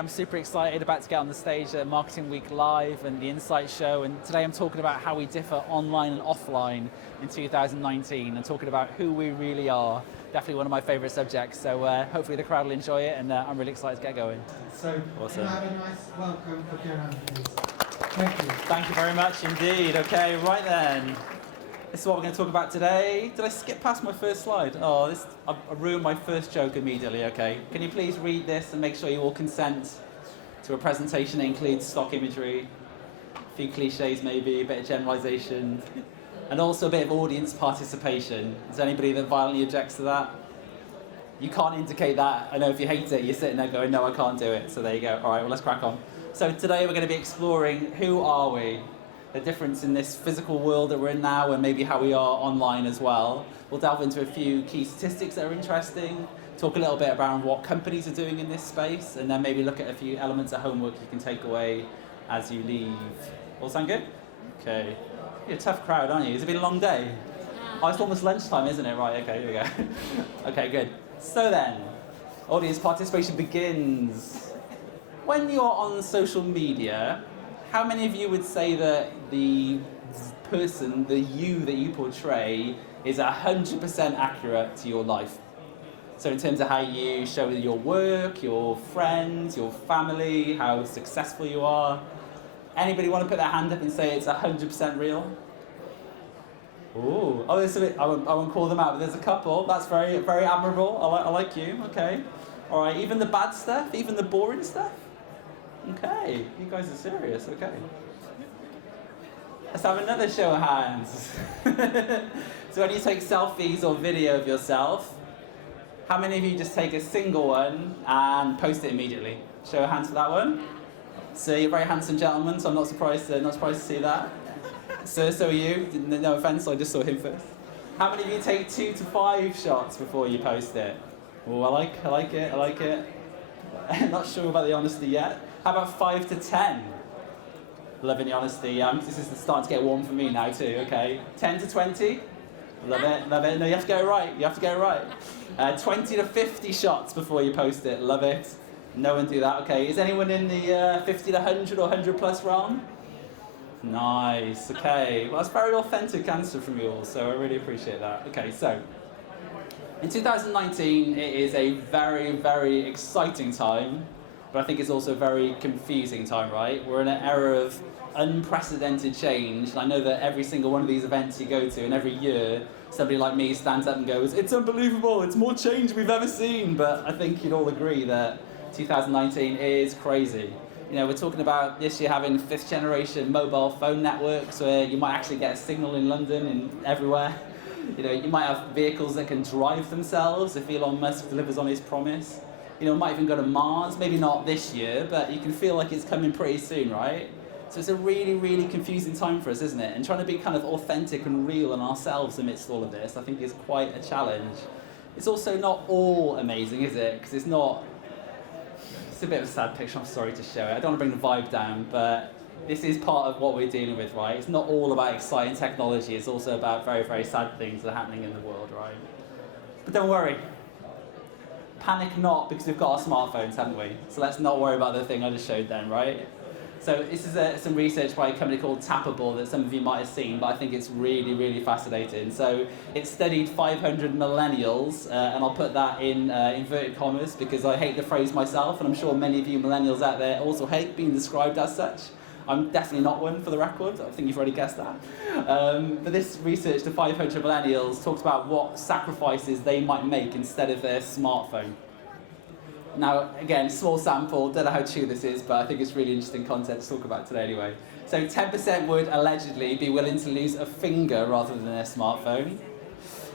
I'm super excited, about to get on the stage at Marketing Week Live and the Insight Show, and today I'm talking about how we differ online and offline in 2019 and talking about who we really are. Definitely one of my favourite subjects, so hopefully the crowd will enjoy it, and I'm really excited to get going. So, awesome. Can I have a nice welcome for Geraint, please? Thank you. Thank you very much indeed. Okay, right then. This is what we're going to talk about today. Did I skip past my first slide? Oh, I ruined my first joke immediately. Okay, can you please read this and make sure you all consent to a presentation that includes stock imagery, a few cliches maybe, a bit of generalisation, and also a bit of audience participation. Is there anybody that violently objects to that? You can't indicate that. I know if you hate it, you're sitting there going, no, I can't do it. So there you go. All right, well, let's crack on. So today we're going to be exploring who are we, the difference in this physical world that we're in now and maybe how we are online as well. We'll delve into a few key statistics that are interesting, talk a little bit about what companies are doing in this space, and then maybe look at a few elements of homework you can take away as you leave. All sound good? Okay. You're a tough crowd, aren't you? It's been a long day. Oh, it's almost lunchtime, isn't it? Right, okay, here we go. Okay, good. So then, audience participation begins. When you're on social media, how many of you would say that the person, the you that you portray, is 100% accurate to your life? So in terms of how you show your work, your friends, your family, how successful you are, anybody want to put their hand up and say it's 100% real? Ooh. Oh, there's a bit, I won't call them out, but there's a couple. That's very, very admirable. I like you. Okay. All right. Even the bad stuff, even the boring stuff. Okay, you guys are serious, okay. Let's have another show of hands. So when you take selfies or video of yourself, how many of you just take a single one and post it immediately? Show of hands for that one. So you're a very handsome gentleman, so I'm not surprised to see that. So are you. No offence, I just saw him first. How many of you take 2 to 5 shots before you post it? Oh, I like it. I'm not sure about the honesty yet. How about 5 to 10? Loving the honesty. This is starting to get warm for me now too, okay. 10 to 20? Love it. No, you have to get it right. 20 to 50 shots before you post it. Love it. No one do that, okay. Is anyone in the 50 to 100 or 100 plus realm? Nice, okay. Well, that's very authentic answer from you all, so I really appreciate that. Okay, so in 2019, it is a very, very exciting time, but I think it's also a very confusing time, right? We're in an era of unprecedented change, and I know that every single one of these events you go to, and every year, somebody like me stands up and goes, it's unbelievable, it's more change we've ever seen, but I think you'd all agree that 2019 is crazy. You know, we're talking about this year having 5th generation mobile phone networks where you might actually get a signal in London and everywhere. You know, you might have vehicles that can drive themselves if Elon Musk delivers on his promise. You know, we might even go to Mars, maybe not this year, but you can feel like it's coming pretty soon, right? So it's a really, really confusing time for us, isn't it? And trying to be kind of authentic and real in ourselves amidst all of this, I think is quite a challenge. It's also not all amazing, is it? Because it's a bit of a sad picture, I'm sorry to show it. I don't want to bring the vibe down, but this is part of what we're dealing with, right? It's not all about exciting technology, it's also about very, very sad things that are happening in the world, right? But don't worry. Panic not, because we've got our smartphones, haven't we? So let's not worry about the thing I just showed then, right? So this is some research by a company called Tappable that some of you might have seen, but I think it's really, really fascinating. So it studied 500 millennials, and I'll put that in inverted commas because I hate the phrase myself, and I'm sure many of you millennials out there also hate being described as such. I'm definitely not one, for the record. I think you've already guessed that. But this research, the 500 millennials, talks about what sacrifices they might make instead of their smartphone. Now, again, small sample, don't know how true this is, but I think it's really interesting content to talk about today anyway. So 10% would allegedly be willing to lose a finger rather than their smarphone.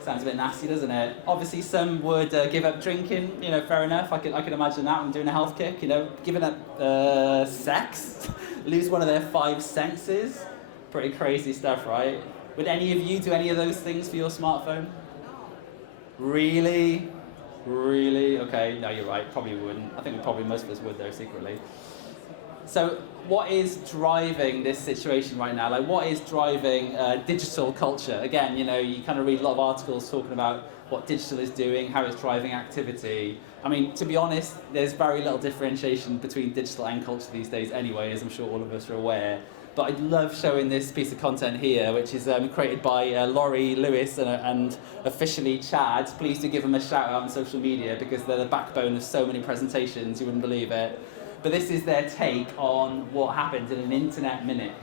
Sounds a bit nasty, doesn't it? Obviously, some would give up drinking, you know, fair enough. I can imagine that. I'm doing a health kick, you know, giving up sex, lose one of their 5 senses. Pretty crazy stuff, right? Would any of you do any of those things for your smartphone? Really? Really? Okay, no, you're right. Probably wouldn't. I think probably most of us would, though, secretly. So what is driving this situation right now? Like, what is driving digital culture? Again, you kind of read a lot of articles talking about what digital is doing, how it's driving activity. I mean, to be honest, there's very little differentiation between digital and culture these days anyway, as I'm sure all of us are aware. But I love showing this piece of content here, which is created by Laurie Lewis and officially Chad. Please do give them a shout out on social media because they're the backbone of so many presentations, you wouldn't believe it. But this is their take on what happens in an internet minute.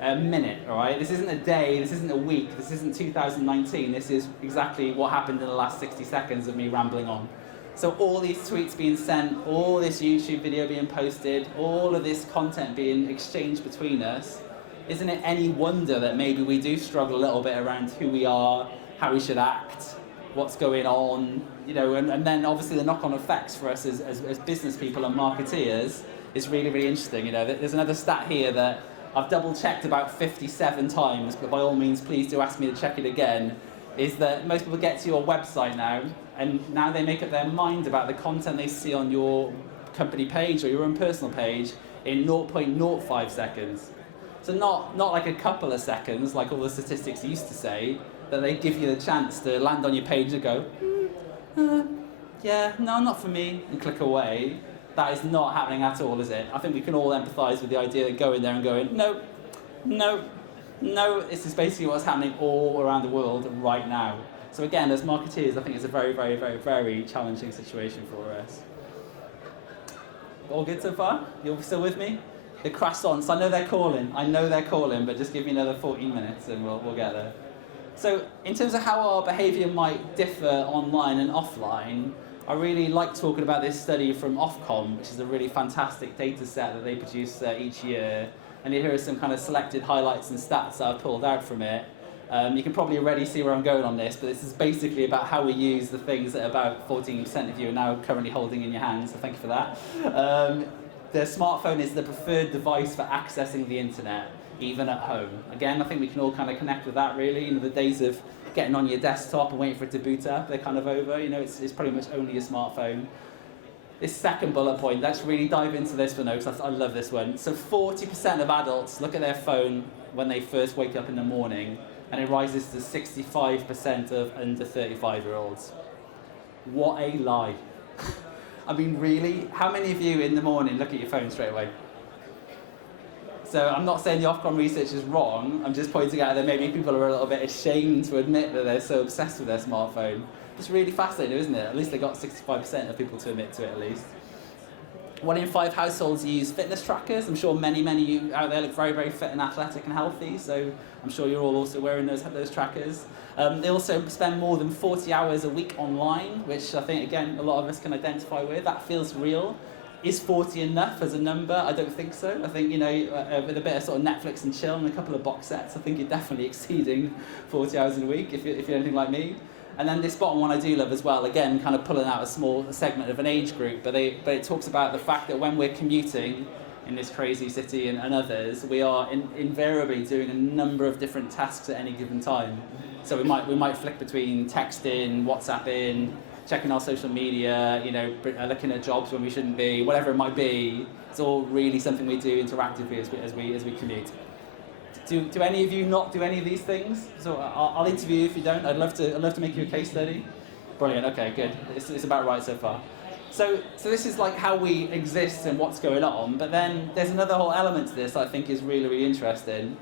A minute, all right? This isn't a day, this isn't a week, this isn't 2019, this is exactly what happened in the last 60 seconds of me rambling on. So all these tweets being sent, all this YouTube video being posted, all of this content being exchanged between us, isn't it any wonder that maybe we do struggle a little bit around who we are, how we should act, what's going on, and then obviously the knock-on effects for us as business people and marketeers is really, really interesting. There's another stat here that I've double-checked about 57 times, but by all means, please do ask me to check it again, is that most people get to your website now, and now they make up their mind about the content they see on your company page or your own personal page in 0.05 seconds. So not like a couple of seconds, like all the statistics used to say, that they give you the chance to land on your page and go, yeah, no, not for me, and click away. That is not happening at all, is it? I think we can all empathise with the idea of going there and going, no, this is basically what's happening all around the world right now. So again, as marketeers, I think it's a very, very, very, very challenging situation for us. All good so far? You're still with me? The croissants, I know they're calling, but just give me another 14 minutes and we'll get there. So in terms of how our behaviour might differ online and offline, I really like talking about this study from Ofcom, which is a really fantastic data set that they produce each year. And here are some kind of selected highlights and stats that I've pulled out from it. You can probably already see where I'm going on this, but this is basically about how we use the things that about 14% of you are now currently holding in your hands, so thank you for that. The smartphone is the preferred device for accessing the internet, even at home. Again, I think we can all kind of connect with that, really. The days of getting on your desktop and waiting for it to boot up, they're kind of over. It's pretty much only a smartphone. This second bullet point, let's really dive into this one, because I love this one. So 40% of adults look at their phone when they first wake up in the morning, and it rises to 65% of under 35-year-olds. What a lie. I mean, really? How many of you in the morning look at your phone straight away? So I'm not saying the Ofcom research is wrong, I'm just pointing out that maybe people are a little bit ashamed to admit that they're so obsessed with their smartphone. It's really fascinating, isn't it? At least they got 65% of people to admit to it, at least. 1 in 5 households use fitness trackers. I'm sure many of you out there look very, very fit and athletic and healthy, so I'm sure you're all also wearing those trackers. They also spend more than 40 hours a week online, which I think, again, a lot of us can identify with. That feels real. Is 40 enough as a number? I don't think so. I think, with a bit of sort of Netflix and chill and a couple of box sets, I think you're definitely exceeding 40 hours in a week if you're anything like me. And then this bottom one I do love as well, again, kind of pulling out a small segment of an age group, but it talks about the fact that when we're commuting in this crazy city and others, we are invariably doing a number of different tasks at any given time. So we might flick between texting, WhatsApping, checking our social media, looking at jobs when we shouldn't be, whatever it might be. It's all really something we do interactively as we commute. Do any of you not do any of these things? So I'll interview you if you don't. I'd love to make you a case study. Brilliant. Okay, good. It's about right so far. So this is like how we exist and what's going on. But then there's another whole element to this that I think is really, really interesting.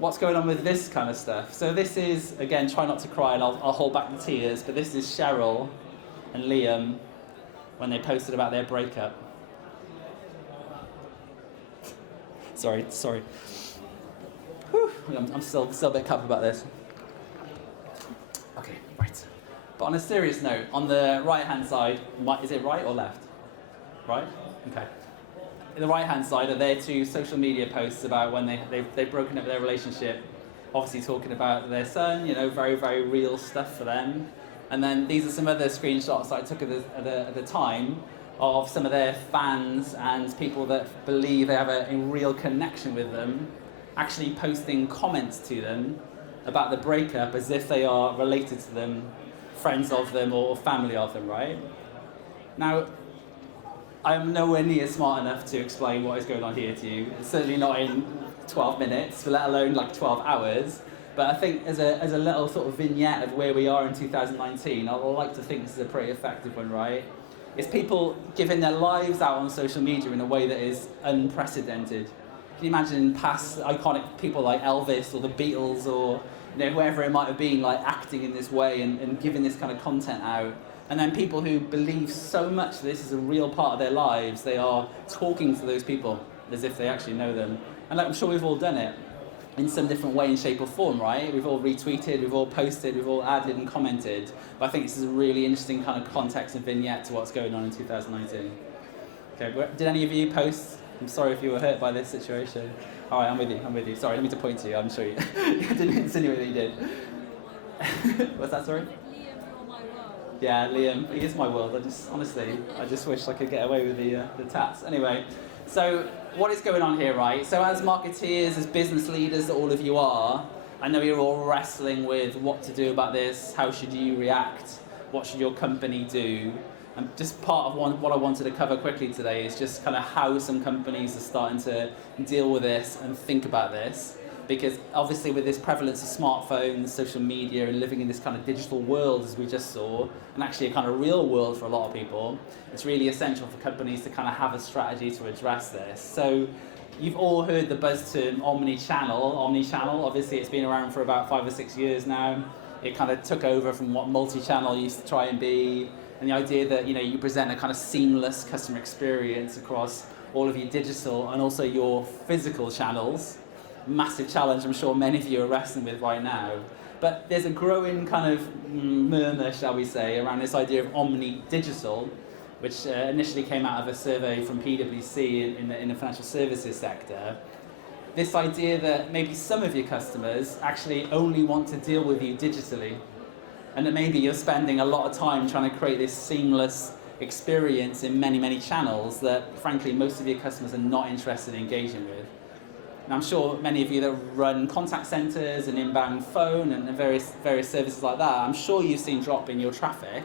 What's going on with this kind of stuff? So this is, again, try not to cry, and I'll hold back the tears. But this is Cheryl and Liam when they posted about their breakup. Sorry. Whew, I'm still a bit cup about this. Okay, right. But on a serious note, on the right-hand side, is it right or left? Right? Okay. In the right-hand side are their 2 social media posts about when they've broken up their relationship, obviously talking about their son, very, very real stuff for them. And then these are some other screenshots that I took at the time of some of their fans and people that believe they have a real connection with them, actually posting comments to them about the breakup as if they are related to them, friends of them or family of them, right? Now, I'm nowhere near smart enough to explain what is going on here to you. It's certainly not in 12 minutes, let alone like 12 hours. But I think as a little sort of vignette of where we are in 2019, I like to think this is a pretty effective one, right? It's people giving their lives out on social media in a way that is unprecedented. Can you imagine past iconic people like Elvis or the Beatles or whoever it might have been, like acting in this way and giving this kind of content out? And then people who believe so much that this is a real part of their lives, they are talking to those people as if they actually know them. And I'm sure we've all done it in some different way, in shape or form, right? We've all retweeted, we've all posted, we've all added and commented. But I think this is a really interesting kind of context and vignette to what's going on in 2019. Okay, did any of you post? I'm sorry if you were hurt by this situation. All right, I'm with you. Sorry, I didn't mean to point to you, I'm sure you didn't insinuate that you did. What's that, sorry? Yeah, Liam, he is my world. I just wish I could get away with the tats. Anyway, so what is going on here, right? So as marketeers, as business leaders that all of you are, I know you're all wrestling with what to do about this, how should you react, what should your company do? And just part of what I wanted to cover quickly today is just kind of how some companies are starting to deal with this and think about this. Because obviously with this prevalence of smartphones, social media, and living in this kind of digital world, as we just saw, and actually a kind of real world for a lot of people, it's really essential for companies to kind of have a strategy to address this. So you've all heard the buzz term Omni-Channel. Omni-Channel, obviously it's been around for about 5 or 6 years now. It kind of took over from what multi-channel used to try and be. And the idea that you present a kind of seamless customer experience across all of your digital and also your physical channels. Massive challenge I'm sure many of you are wrestling with right now. But there's a growing kind of murmur, shall we say, around this idea of Omni-Digital, which initially came out of a survey from PwC in the financial services sector. This idea that maybe some of your customers actually only want to deal with you digitally, and that maybe you're spending a lot of time trying to create this seamless experience in many, many channels that, frankly, most of your customers are not interested in engaging with. And I'm sure many of you that run contact centres and inbound phone and various services like that, I'm sure you've seen drop in your traffic,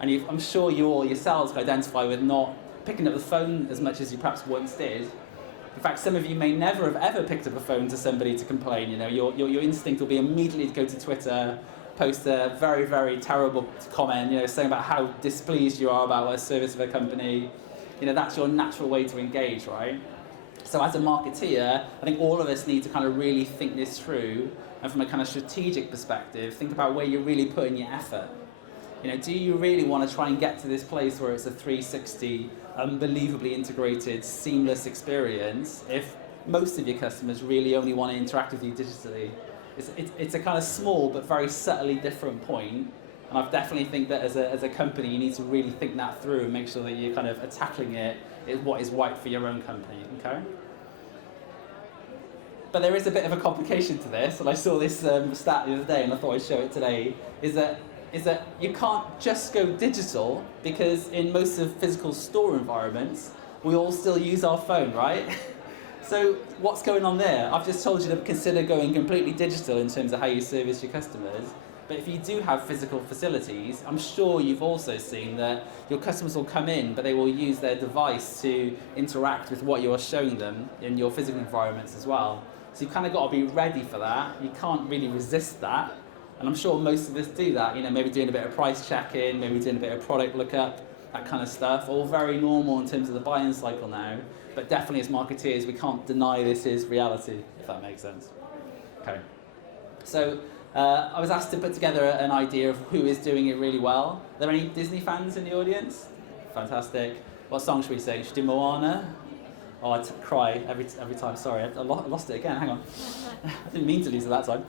and I'm sure you all yourselves can identify with not picking up the phone as much as you perhaps once did. In fact, some of you may never have ever picked up a phone to somebody to complain. Your instinct will be immediately to go to Twitter, post a very, very terrible comment, saying about how displeased you are about a service of a company. That's your natural way to engage, right? So as a marketeer, I think all of us need to kind of really think this through, and from a kind of strategic perspective, think about where you're really putting your effort. Do you really want to try and get to this place where it's a 360, unbelievably integrated, seamless experience if most of your customers really only want to interact with you digitally? It's a kind of small but very subtly different point, and I definitely think that as a company you need to really think that through and make sure that you're kind of tackling it is what is right for your own company, okay? But there is a bit of a complication to this, and I saw this stat the other day and I thought I'd show it today, is that you can't just go digital, because in most of physical store environments we all still use our phone, right? So what's going on there? I've just told you to consider going completely digital in terms of how you service your customers. But if you do have physical facilities, I'm sure you've also seen that your customers will come in, but they will use their device to interact with what you're showing them in your physical environments as well. So you've kind of got to be ready for that. You can't really resist that. And I'm sure most of us do that, maybe doing a bit of price checking, maybe doing a bit of product lookup, that kind of stuff. All very normal in terms of the buying cycle now. But definitely as marketeers, we can't deny this is reality, if that makes sense. Okay. So I was asked to put together an idea of who is doing it really well. Are there any Disney fans in the audience? Fantastic. What song should we sing? Should we do Moana? Oh, I cry every time. Sorry, I lost it again. Hang on. I didn't mean to lose it that time.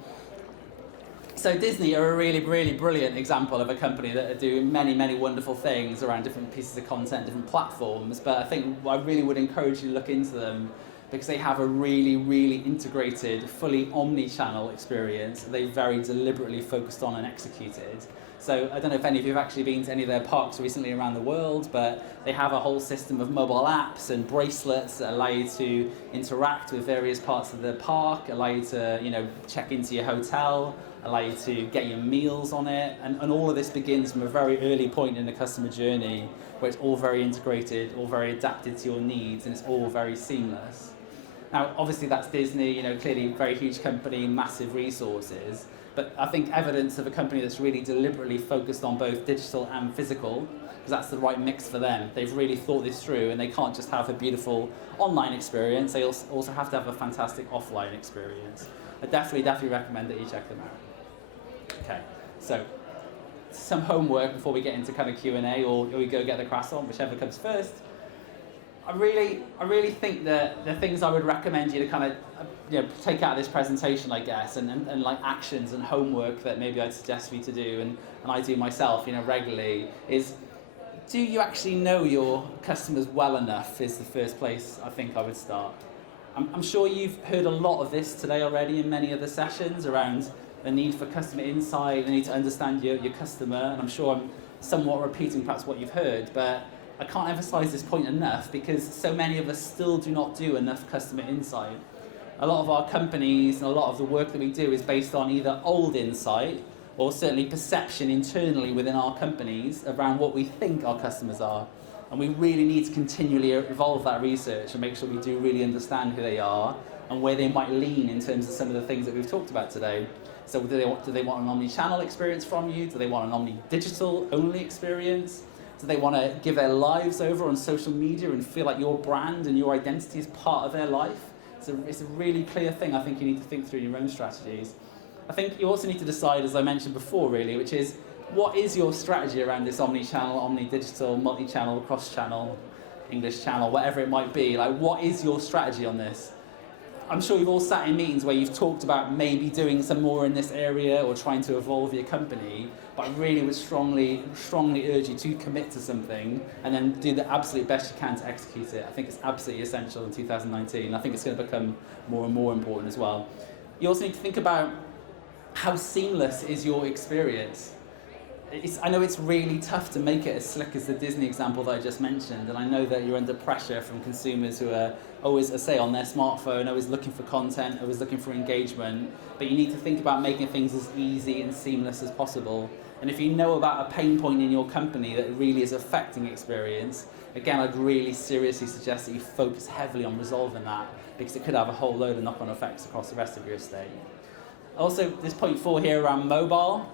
So Disney are a really, really brilliant example of a company that are doing many, many wonderful things around different pieces of content, different platforms. But I think I really would encourage you to look into them, because they have a really, really integrated, fully omni-channel experience that they very deliberately focused on and executed. So I don't know if any of you have actually been to any of their parks recently around the world, but they have a whole system of mobile apps and bracelets that allow you to interact with various parts of the park, allow you to check into your hotel, allow you to get your meals on it, and all of this begins from a very early point in the customer journey where it's all very integrated, all very adapted to your needs, and it's all very seamless. Now, obviously that's Disney, you know, clearly very huge company, massive resources, but I think evidence of a company that's really deliberately focused on both digital and physical, because that's the right mix for them. They've really thought this through, and they can't just have a beautiful online experience, they also have to have a fantastic offline experience. I definitely recommend that you check them out. Okay, so some homework before we get into kind of Q&A, or we go get the croissant, whichever comes first. I really think that the things I would recommend you to kind of take out of this presentation, I guess, and like actions and homework that maybe I'd suggest for you to do, and I do myself, regularly, is do you actually know your customers well enough is the first place I think I would start. I'm sure you've heard a lot of this today already in many of the sessions around the need for customer insight, the need to understand your customer, and I'm sure I'm somewhat repeating perhaps what you've heard, but I can't emphasize this point enough because so many of us still do not do enough customer insight. A lot of our companies and a lot of the work that we do is based on either old insight or certainly perception internally within our companies around what we think our customers are. And we really need to continually evolve that research and make sure we do really understand who they are and where they might lean in terms of some of the things that we've talked about today. So do they want an omni-channel experience from you? Do they want an omni-digital only experience? Do they want to give their lives over on social media and feel like your brand and your identity is part of their life? It's a really clear thing I think you need to think through in your own strategies. I think you also need to decide, as I mentioned before really, which is what is your strategy around this omni-channel, omni-digital, multi-channel, cross-channel, English channel, whatever it might be. Like, what is your strategy on this? I'm sure you've all sat in meetings where you've talked about maybe doing some more in this area or trying to evolve your company, but I really would strongly urge you to commit to something and then do the absolute best you can to execute it. I think it's absolutely essential in 2019. I think it's going to become more and more important as well. You also need to think about how seamless is your experience. I know it's really tough to make it as slick as the Disney example that I just mentioned, and I know that you're under pressure from consumers who are always, say, on their smartphone, always looking for content, always looking for engagement, but you need to think about making things as easy and seamless as possible. And if you know about a pain point in your company that really is affecting experience, again, I'd really seriously suggest that you focus heavily on resolving that, because it could have a whole load of knock-on effects across the rest of your estate. Also, this point 4 here around mobile.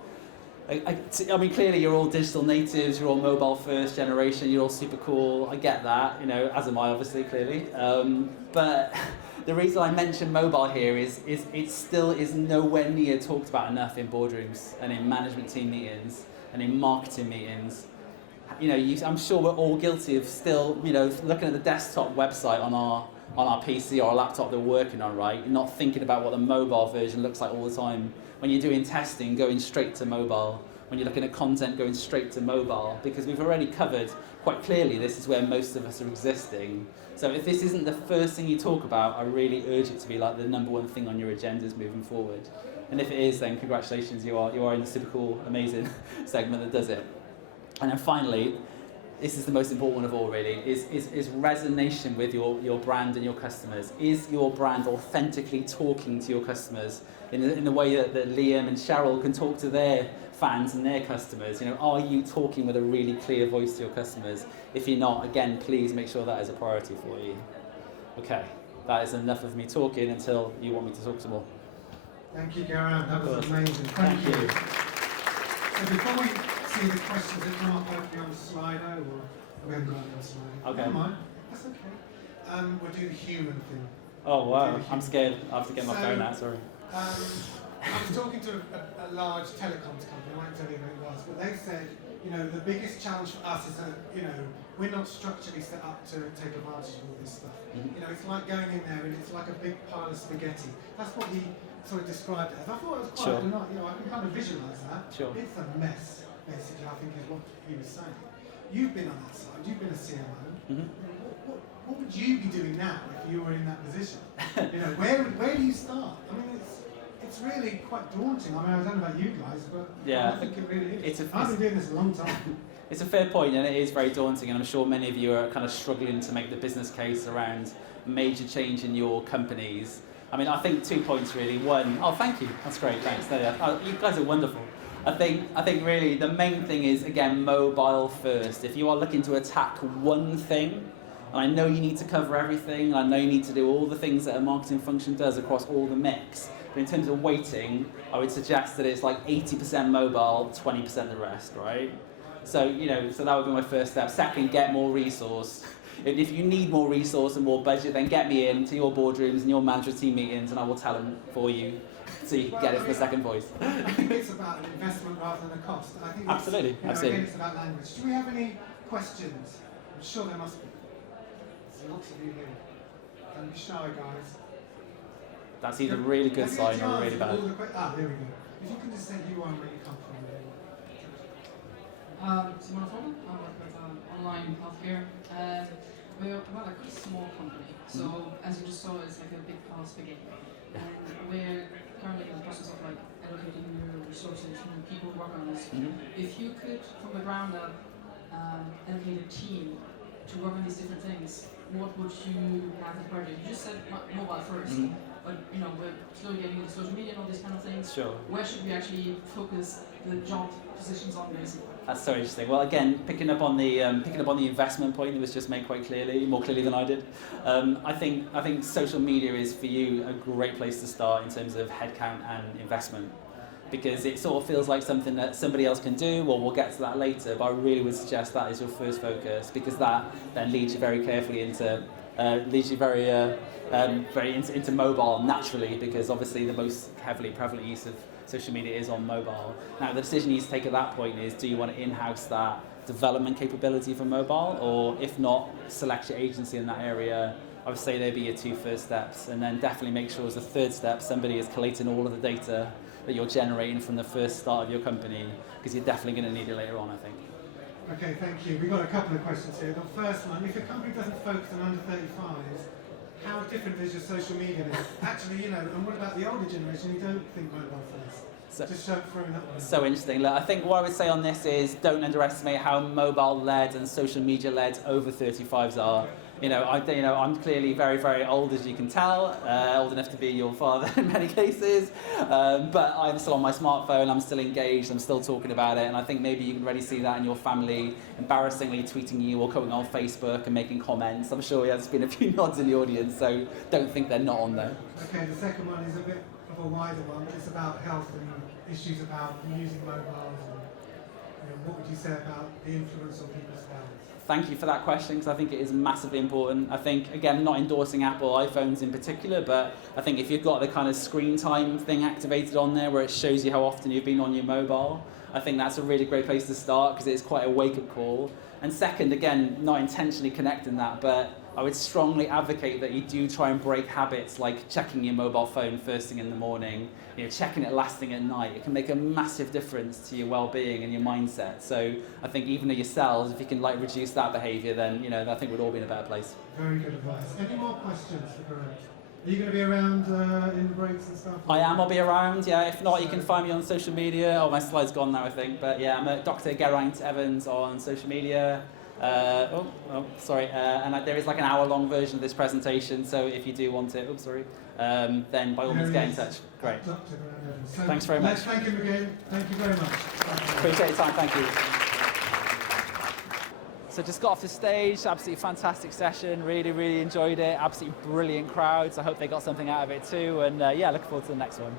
I mean, clearly you're all digital natives, you're all mobile first generation, you're all super cool, I get that, as am I obviously, clearly. But the reason I mention mobile here is it still is nowhere near talked about enough in boardrooms and in management team meetings and in marketing meetings. I'm sure we're all guilty of still, looking at the desktop website on our PC or our laptop that we're working on, right? You're not thinking about what the mobile version looks like all the time. When you're doing testing, going straight to mobile. When you're looking at content, going straight to mobile. Because we've already covered quite clearly this is where most of us are existing. So if this isn't the first thing you talk about, I really urge it to be like the number one thing on your agendas moving forward. And if it is, then congratulations, you are in the super cool, amazing segment that does it. And then finally, this is the most important one of all really, is resonation with your brand and your customers. Is your brand authentically talking to your customers in the way that Liam and Cheryl can talk to their fans and their customers? Are you talking with a really clear voice to your customers? If you're not, again, please make sure that is a priority for you. Okay, that is enough of me talking until you want me to talk some more. Thank you, Geraint. That was amazing. Thank you. So before we see the questions that come up hopefully on the Slido, or we haven't got it on the Slido. Okay. Never mind. That's okay. We'll do the human thing. Oh wow, I'm scared. I have to get my phone out, sorry. I was talking to a large telecoms company, I won't tell you who it was, but they said, the biggest challenge for us is that, we're not structurally set up to take advantage of all this stuff. Mm-hmm. It's like going in there and it's like a big pile of spaghetti. That's what he sort of described it as. I thought it was quite a lot, I can kind of visualise that. Sure. It's a mess, basically, I think is what he was saying. You've been on that side, you've been a CMO. Mm-hmm. What would you be doing now if you were in that position? Where do you start? I mean, it's really quite daunting. I mean, I don't know about you guys, but I think it really is. I've been doing this a long time. It's a fair point, and it is very daunting, and I'm sure many of you are kind of struggling to make the business case around major change in your companies. I mean, I think 2 points really. One, oh, thank you. That's great. Thanks. Oh, you guys are wonderful. I think really the main thing is, again, mobile first. If you are looking to attack one thing, and I know you need to cover everything, I know you need to do all the things that a marketing function does across all the mix, but in terms of weighting, I would suggest that it's like 80% mobile, 20% the rest, right? So, so that would be my first step. Second, get more resource. And if you need more resource and more budget, then get me in to your boardrooms and your management team meetings, and I will tell them for you, so you can get it for the second voice. I think it's about an investment rather than a cost. I think absolutely. Again, it's about language. Do we have any questions? I'm sure there must be. There's lots of you here. Don't be shy, guys. That's either a really good sign or really bad. There we go. If you can just say who you are and where you come from. Simona Foden, I work with online healthcare. We're a small company, so as you just saw, it's like a big pile of spaghetti. And we're currently in the process of allocating new resources and people who work on this. If you could, from the ground up, allocate a team to work on these different things, what would you have as priority? You just said mobile first, but we're slowly getting into social media and all these kind of things. Sure. Where should we actually focus the job positions on, basically? That's so interesting. Well, again, picking up on the investment point that was just made quite clearly, more clearly than I did. I think social media is for you a great place to start in terms of headcount and investment, because it sort of feels like something that somebody else can do. Well, we'll get to that later, but I really would suggest that is your first focus, because that then leads you very carefully into into mobile naturally, because obviously the most heavily prevalent use of social media is on mobile. Now, the decision you need to take at that point is, do you want to in-house that development capability for mobile, or if not, select your agency in that area? I would say they'd be your two first steps, and then definitely make sure as a third step somebody is collating all of the data that you're generating from the first start of your company, because you're definitely going to need it later on, I think. Okay, thank you. We've got a couple of questions here. The first one, if a company doesn't focus on under 35s, how different is your social media? Actually, and what about the older generation who don't think mobile first? Just throwing that one. So interesting. Look, I think what I would say on this is, don't underestimate how mobile-led and social media-led over 35s are. I'm clearly very, very old, as you can tell, old enough to be your father in many cases, but I'm still on my smartphone, I'm still engaged, I'm still talking about it, and I think maybe you can already see that in your family, embarrassingly tweeting you or coming on Facebook and making comments. I'm sure there's been a few nods in the audience, so don't think they're not on there. Okay, the second one is a bit of a wider one, but it's about health and issues about using mobiles, and what would you say about the influence on people's health? Thank you for that question, because I think it is massively important. I think, again, not endorsing Apple iPhones in particular, but I think if you've got the kind of screen time thing activated on there where it shows you how often you've been on your mobile, I think that's a really great place to start, because it's quite a wake-up call. And second, again, not intentionally connecting that, but I would strongly advocate that you do try and break habits like checking your mobile phone first thing in the morning, checking it last thing at night. It can make a massive difference to your well-being and your mindset. So I think even to yourselves, if you can reduce that behaviour, then I think we'd all be in a better place. Very good advice. Any more questions for Geraint? Are you going to be around in the breaks and stuff? I'll be around, yeah. If not, you can find me on social media. Oh, my slide's gone now, I think. But yeah, I'm at Dr. Geraint Evans on social media. And there is an hour-long version of this presentation, so if you do want it, then by all means get in touch. Great. Thanks very much. Let's thank him again. Thank you very much. Appreciate your time, thank you. So just got off the stage, absolutely fantastic session, really, really enjoyed it, absolutely brilliant crowds. I hope they got something out of it too, and looking forward to the next one.